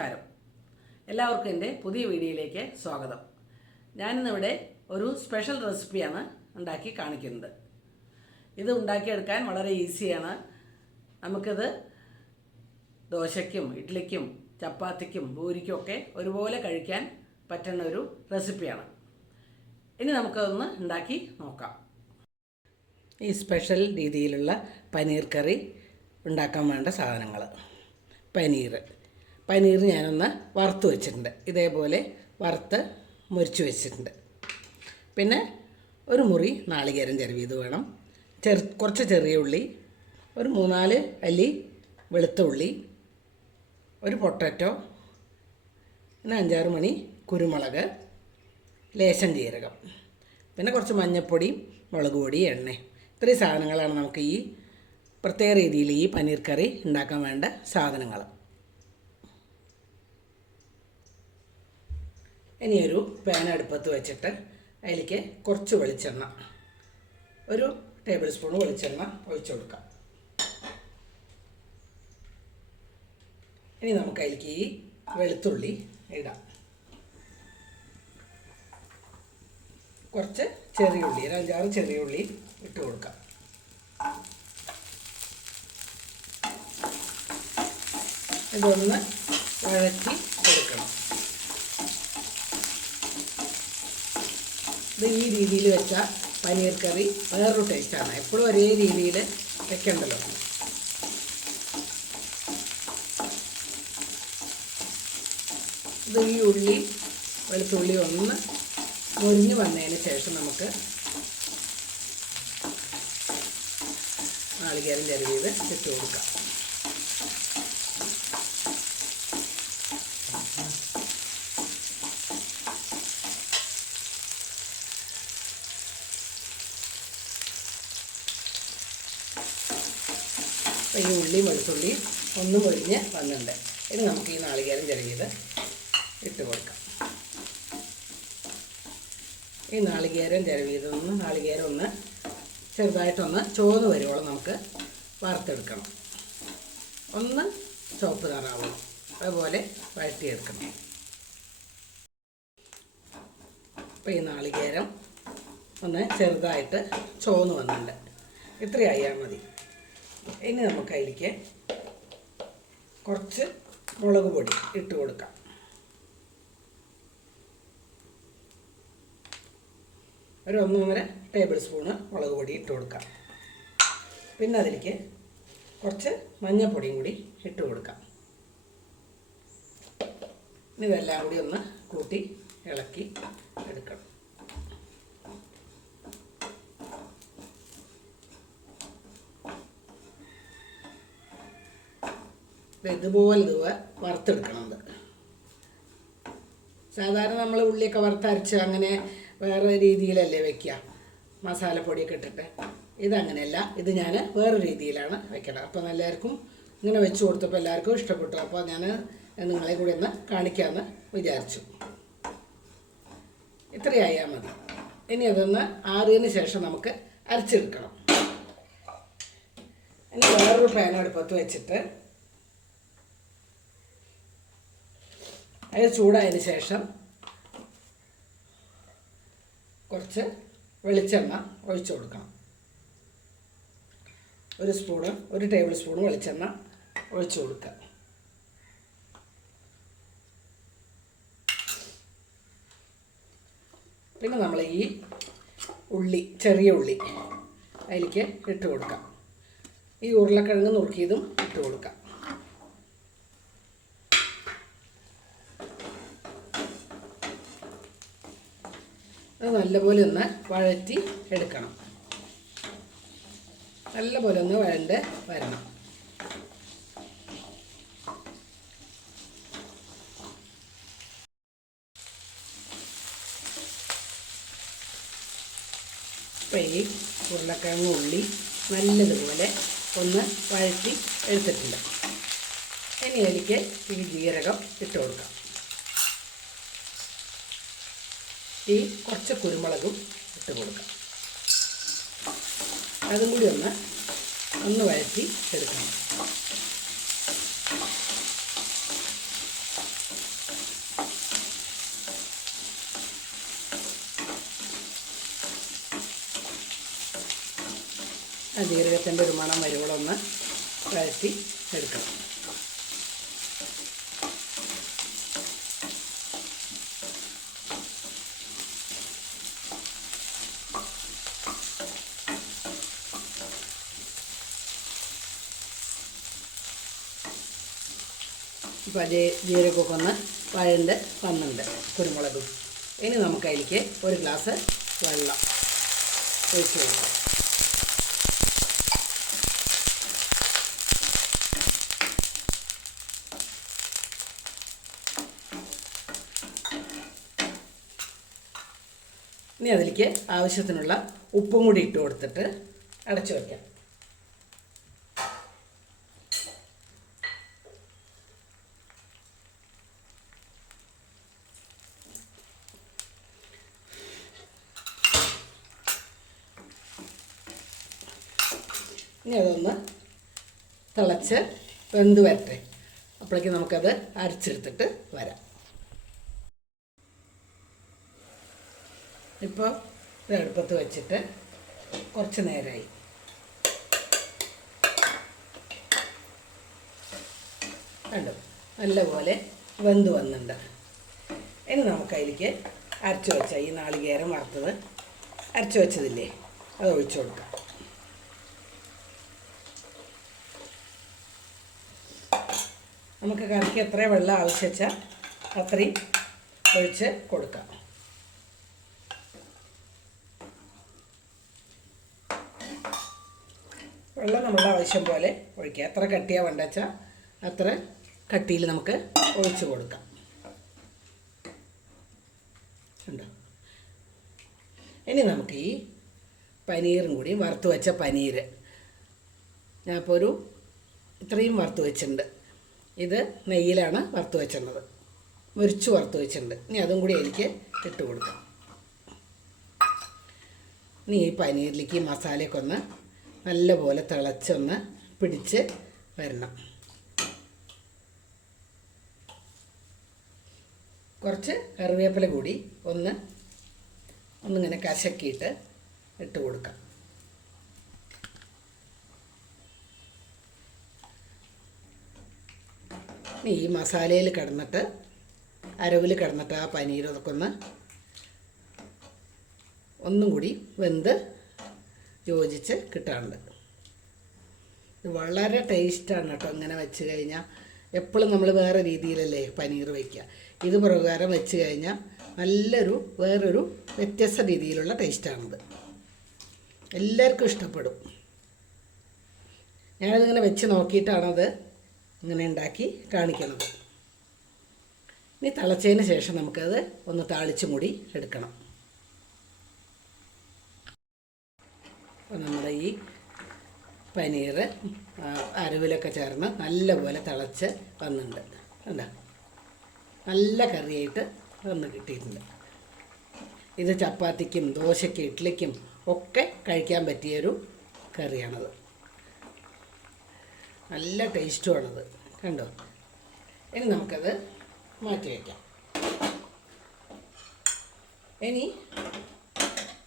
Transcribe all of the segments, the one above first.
നമസ്കാരം. എല്ലാവർക്കും എൻ്റെ പുതിയ വീഡിയോയിലേക്ക് സ്വാഗതം. ഞാനിന്നിവിടെ ഒരു സ്പെഷ്യൽ റെസിപ്പിയാണ് ഉണ്ടാക്കി കാണിക്കുന്നത്. ഇത് ഉണ്ടാക്കിയെടുക്കാൻ വളരെ ഈസിയാണ്. നമുക്കിത് ദോശയ്ക്കും ഇഡ്ഡലിക്കും ചപ്പാത്തിക്കും പൂരിക്കും ഒക്കെ ഒരുപോലെ കഴിക്കാൻ പറ്റുന്ന ഒരു റെസിപ്പിയാണ്. ഇനി നമുക്കതൊന്ന് ഉണ്ടാക്കി നോക്കാം. ഈ സ്പെഷ്യൽ രീതിയിലുള്ള പനീർ കറി ഉണ്ടാക്കാൻ വേണ്ട സാധനങ്ങൾ: പനീർ ഞാനൊന്ന് വറുത്ത് വെച്ചിട്ടുണ്ട്, ഇതേപോലെ വറുത്ത് മുറിച്ച് വെച്ചിട്ടുണ്ട്. പിന്നെ ഒരു മുറി നാളികേരം ചിരവിയത് വേണം, കുറച്ച് ചെറിയ ഉള്ളി, ഒരു 3-4 അല്ലി വെളുത്ത ഉള്ളി, ഒരു പൊട്ടറ്റോ, പിന്നെ 5-6 മണി കുരുമുളക്, ലേശം ജീരകം, പിന്നെ കുറച്ച് മഞ്ഞൾപ്പൊടി, മുളക് പൊടി, എണ്ണ. ഇത്രയും സാധനങ്ങളാണ് നമുക്ക് ഈ പ്രത്യേക രീതിയിൽ ഈ പനീർ കറി ഉണ്ടാക്കാൻ വേണ്ട സാധനങ്ങൾ. ഇനി ഒരു പാൻ അടുപ്പത്ത് വെച്ചിട്ട് അതിലേക്ക് കുറച്ച് വെളിച്ചെണ്ണ, ഒരു ടേബിൾ സ്പൂൺ വെളിച്ചെണ്ണ ഒഴിച്ചു കൊടുക്കാം. ഇനി നമുക്ക് അതിലേക്ക് ഈ വെളുത്തുള്ളി ഇടാം. കുറച്ച് ചെറിയുള്ളി, ഒരു 5-6 ചെറിയുള്ളി ഇട്ട് കൊടുക്കാം. ഇതൊന്ന് വഴറ്റി കൊടുക്കണം. ഇത് ഈ രീതിയിൽ വെച്ചാൽ പനീർ കറി വേറൊരു ടേസ്റ്റാണ്. എപ്പോഴും ഒരേ രീതിയിൽ വെക്കണ്ടല്ലോ. ഇത് ഈ ഉള്ളി വെളുത്തുള്ളി ഒന്ന് മുരിഞ്ഞ് വന്നതിന് ശേഷം നമുക്ക് നാളികേരം ചിരവിയത് ഇട്ട് കൊടുക്കാം. ഈ ഉള്ളി വെളുത്തുള്ളി ഒന്ന് മുരിഞ്ഞ് വന്നിട്ടുണ്ട്. ഇനി നമുക്ക് ഈ നാളികേരം ചിരവിയത് ഇട്ട് കൊടുക്കാം. ഈ നാളികേരം നാളികേരം ഒന്ന് ചെറുതായിട്ടൊന്ന് ചുവന്ന് വരുവോളം നമുക്ക് വറുത്തെടുക്കണം. ഒന്ന് ചുവപ്പ് നിറാവണം, അതുപോലെ വഴറ്റിയെടുക്കണം. അപ്പോൾ ഈ നാളികേരം ഒന്ന് ചെറുതായിട്ട് ചുവന്ന് വന്നിട്ടുണ്ട്. ഇത്രയായാൽ മതി. ഇനി നമുക്ക് അതിലേക്ക് കുറച്ച് മുളക് പൊടി ഇട്ട് കൊടുക്കാം. ഒരു 1-1.5 ടേബിൾ സ്പൂണ് മുളക് പൊടി ഇട്ട് കൊടുക്കാം. പിന്നെ അതിലേക്ക് കുറച്ച് മഞ്ഞൾപ്പൊടിയും കൂടി ഇട്ട് കൊടുക്കാം. ഇതെല്ലാം കൂടി ഒന്ന് കൂട്ടി ഇളക്കി എടുക്കണം. ഇതുപോലെ വറുത്തെടുക്കണം. സാധാരണ നമ്മൾ ഉള്ളിയൊക്കെ വറുത്തരച്ച് അങ്ങനെ വേറെ രീതിയിലല്ലേ വയ്ക്കുക, മസാലപ്പൊടിയൊക്കെ ഇട്ടിട്ട്. ഇതങ്ങനെയല്ല, ഇത് ഞാൻ വേറെ രീതിയിലാണ് വയ്ക്കണം. അപ്പം എല്ലാവർക്കും ഇങ്ങനെ വെച്ച് കൊടുത്തപ്പോൾ എല്ലാവർക്കും ഇഷ്ടപ്പെട്ടു. അപ്പോൾ ഞാൻ നിങ്ങളെ കൂടി ഒന്ന് കാണിക്കാമെന്ന് വിചാരിച്ചു. ഇത്രയായാൽ മതി. ഇനി അതൊന്ന് ആറിയതിന് ശേഷം നമുക്ക് അരച്ചെടുക്കണം. ഇനി വേറൊരു പാൻ അടുപ്പത്ത് വെച്ചിട്ട് അത് ചൂടായതിന് ശേഷം കുറച്ച് വെളിച്ചെണ്ണ ഒഴിച്ചു കൊടുക്കണം. ഒരു ടേബിൾ സ്പൂൺ വെളിച്ചെണ്ണ ഒഴിച്ചു കൊടുക്കുക. പിന്നെ നമ്മൾ ഈ ചെറിയ ഉള്ളി അതിലേക്ക് ഇട്ട് കൊടുക്കാം. ഈ ഉരുളക്കിഴങ്ങ് നുറുക്കിയതും ഇട്ട് കൊടുക്കാം. അത് നല്ലപോലെ ഒന്ന് വഴറ്റി എടുക്കണം. നല്ലപോലെ ഒന്ന് വരണം. അപ്പോൾ ഈ ഉരുളക്കിഴങ്ങ് ഉള്ളി നല്ലതുപോലെ ഒന്ന് വഴറ്റി എടുത്തിട്ടുണ്ട്. ഇനി എനിക്ക് ഈ ജീരകം ഇട്ട് കൊടുക്കാം. ഈ കുറച്ച് കുരുമുളകും ഇട്ട് കൊടുക്കാം. അതും കൂടി ഒന്ന് വഴറ്റി എടുക്കണം. ആ ജീരകത്തിൻ്റെ ഒരു മണം വരുവോളൊന്ന് വഴറ്റി എടുക്കണം. ഇപ്പോൾ ജീരകമൊക്കെ ഒന്ന് വഴണ്ട് വന്നിട്ടുണ്ട്, കുരുമുളകും. ഇനി നമുക്കതിലേക്ക് ഒരു ഗ്ലാസ് വെള്ളം ഒഴിച്ച് കൊടുക്കാം. ഇനി അതിലേക്ക് ആവശ്യത്തിനുള്ള ഉപ്പും കൂടി ഇട്ട് കൊടുത്തിട്ട് അടച്ചു വയ്ക്കാം. ഇനി അതൊന്ന് തിളച്ച് വെന്ത് വരട്ടെ. അപ്പോഴേക്കും നമുക്കത് അരച്ചെടുത്തിട്ട് വരാം. ഇപ്പോൾ ഇത് അടുപ്പത്ത് വെച്ചിട്ട് കുറച്ച് നേരമായി. കണ്ടു, നല്ലപോലെ വെന്ത് വന്നിട്ടുണ്ട്. ഇനി നമുക്കതിലേക്ക് അരച്ച് വെച്ച ഈ നാളികേരം വറുത്തത് അരച്ച് വെച്ചതില്ലേ, അത് ഒഴിച്ചു കൊടുക്കാം. നമുക്ക് കറിക്ക് എത്ര വെള്ളം ആവശ്യച്ചാൽ അത്രയും ഒഴിച്ച് കൊടുക്കാം. വെള്ളം നമ്മളുടെ ആവശ്യം പോലെ ഒഴിക്കുക. എത്ര കട്ടിയാണ് വേണ്ടച്ചാൽ അത്ര കട്ടിയിൽ നമുക്ക് ഒഴിച്ച് കൊടുക്കാം. ഉണ്ടോ? ഇനി നമുക്ക് ഈ പനീറും കൂടി വറുത്ത് വെച്ച പനീര് ഞാനിപ്പോൾ ഇത്രയും വറുത്ത് വെച്ചിട്ടുണ്ട്. ഇത് നെയ്യിലാണ് വറുത്ത് വെച്ചിട്ടുള്ളത്, മുരിച്ച് വറുത്ത് വെച്ചിട്ടുണ്ട്. ഇനി അതും കൂടി എനിക്ക് ഇട്ട് കൊടുക്കാം. ഇനി ഈ പനീരിലേക്ക് മസാലയൊക്കെ ഒന്ന് നല്ലപോലെ തിളച്ചൊന്ന് പിടിച്ച് വരണം. കുറച്ച് കറിവേപ്പില കൂടി ഒന്നിങ്ങനെ കശക്കിയിട്ട് ഇട്ട് കൊടുക്കാം. ഈ മസാലയിൽ കിടന്നിട്ട് അരവിൽ കിടന്നിട്ട് ആ പനീർ അതൊക്കെ ഒന്നും കൂടി വെന്ത് യോജിച്ച് കിട്ടാറുണ്ട്. ഇത് വളരെ ടേസ്റ്റാണ് കേട്ടോ. ഇങ്ങനെ വെച്ച് കഴിഞ്ഞാൽ എപ്പോഴും നമ്മൾ വേറെ രീതിയിലല്ലേ പനീർ വയ്ക്കുക. ഇത് പ്രകാരം വെച്ച് കഴിഞ്ഞാൽ വേറൊരു വ്യത്യസ്ത രീതിയിലുള്ള ടേസ്റ്റാണിത്. എല്ലാവർക്കും ഇഷ്ടപ്പെടും. ഞാനതിങ്ങനെ വെച്ച് നോക്കിയിട്ടാണത് ഇങ്ങനെ ഉണ്ടാക്കി കാണിക്കുന്നത്. ഇനി തിളച്ചതിന് ശേഷം നമുക്കത് ഒന്ന് താളിച്ചും കൂടി എടുക്കണം. അപ്പോൾ നമ്മുടെ ഈ പനീർ അരവിലൊക്കെ ചേർന്ന് നല്ലപോലെ തിളച്ച് വന്നിട്ടുണ്ട്. എന്താ നല്ല കറിയായിട്ട് വന്ന് കിട്ടിയിട്ടുണ്ട്. ഇത് ചപ്പാത്തിക്കും ദോശയ്ക്കും ഇഡ്ഡലിക്കും ഒക്കെ കഴിക്കാൻ പറ്റിയൊരു കറിയാണത്. നല്ല ടേസ്റ്റുമാണത്. കണ്ടോ? ഇനി നമുക്കത് മാറ്റി വയ്ക്കാം. ഇനി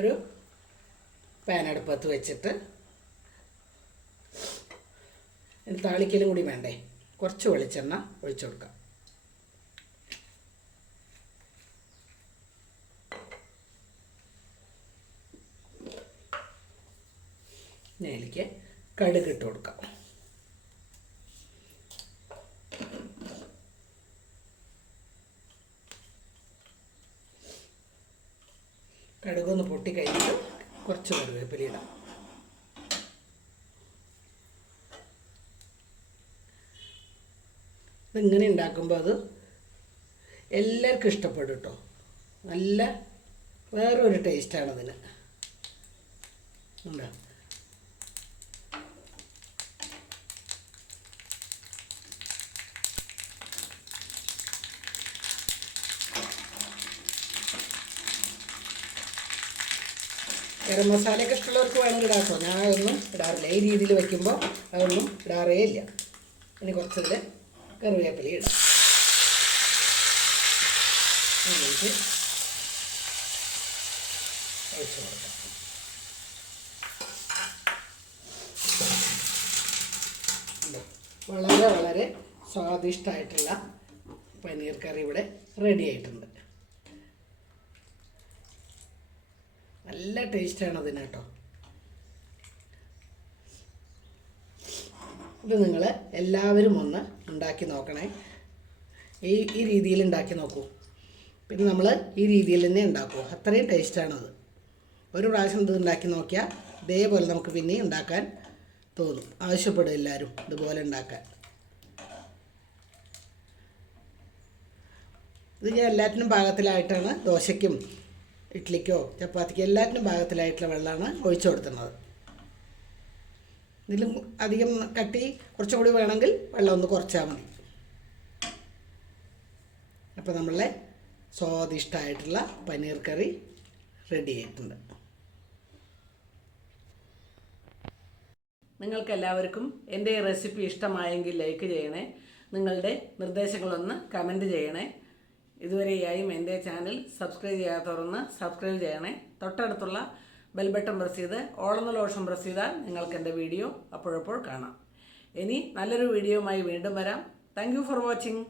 ഒരു പാൻ അടുപ്പത്ത് വെച്ചിട്ട് താളിക്കലും കൂടി വേണ്ടേ, കുറച്ച് വെളിച്ചെണ്ണ ഒഴിച്ചു കൊടുക്കാം. ഇതിലേക്ക് കടുക് ഇട്ട് കൊടുക്കാം. കടുകൊന്ന് പൊട്ടിക്കഴിഞ്ഞിട്ട് കുറച്ച് കറിവേപ്പില ഇടാം. ഇതിങ്ങനെ ഉണ്ടാക്കുമ്പോൾ അത് എല്ലാവർക്കും ഇഷ്ടപ്പെടും കേട്ടോ. നല്ല വേറൊരു ടേസ്റ്റാണ് അതിന്. ഉണ്ടോ? ഗരം മസാലയൊക്കെ ഇഷ്ടമുള്ളവർക്ക് വേണമെങ്കിൽ ഇടാം കേട്ടോ. ഞാൻ അതൊന്നും ഇടാറില്ല. ഈ രീതിയിൽ വയ്ക്കുമ്പോൾ അതൊന്നും ഇടാറേ ഇല്ല. ഇനി കുറച്ചതിൽ കറിവേപ്പില ഇടാം. ഒഴിച്ച് കൊടുക്കാം. വളരെ വളരെ സ്വാദിഷ്ടമായിട്ടുള്ള പനീർ കറി ഇവിടെ റെഡി ആയിട്ടുണ്ട്. നല്ല ടേസ്റ്റാണ് അതിന് കേട്ടോ. ഇത് നിങ്ങൾ എല്ലാവരും ഒന്ന് ഉണ്ടാക്കി നോക്കണേ. ഈ രീതിയിൽ ഉണ്ടാക്കി നോക്കൂ. പിന്നെ നമ്മൾ ഈ രീതിയിൽ തന്നെ ഉണ്ടാക്കൂ. അത്രയും ടേസ്റ്റാണത്. ഒരു പ്രാവശ്യം ഇത് ഉണ്ടാക്കി നോക്കിയാൽ ഇതേപോലെ നമുക്ക് പിന്നെയും ഉണ്ടാക്കാൻ തോന്നും. ആവശ്യപ്പെടും എല്ലാവരും ഇതുപോലെ ഉണ്ടാക്കാൻ. ഇത് ഞാൻ എല്ലാറ്റിനും പാകത്തിലായിട്ടാണ് ദോശയ്ക്കും ഇഡ്ഡലിക്കോ ചപ്പാത്തിക്കോ എല്ലാറ്റിനും പാകത്തിലായിട്ടുള്ള വെള്ളമാണ് ഒഴിച്ചു കൊടുക്കുന്നത്. ഇതിലും അധികം കട്ടി കുറച്ചും കൂടി വേണമെങ്കിൽ വെള്ളം ഒന്ന് കുറച്ചാൽ മതി. അപ്പോൾ നമ്മളെ സ്വാദിഷ്ടമായിട്ടുള്ള പനീർ കറി റെഡി ആയിട്ടുണ്ട്. നിങ്ങൾക്കെല്ലാവർക്കും എൻ്റെ ഈ റെസിപ്പി ഇഷ്ടമായെങ്കിൽ ലൈക്ക് ചെയ്യണേ. നിങ്ങളുടെ നിർദ്ദേശങ്ങളൊന്ന് കമൻറ്റ് ചെയ്യണേ. ഇതുവരെയായും എൻ്റെ ചാനൽ സബ്സ്ക്രൈബ് ചെയ്യാത്തവരൊന്ന് സബ്സ്ക്രൈബ് ചെയ്യണേ. തൊട്ടടുത്തുള്ള ബെൽ ബട്ടൺ പ്രസ് ചെയ്ത് ഓൾ എന്നുള്ള ഓപ്ഷൻ പ്രസ് ചെയ്താൽ നിങ്ങൾക്ക് എൻ്റെ വീഡിയോ അപ്പോഴപ്പോൾ കാണാം. ഇനി നല്ലൊരു വീഡിയോയുമായി വീണ്ടും വരാം. Thank you for watching.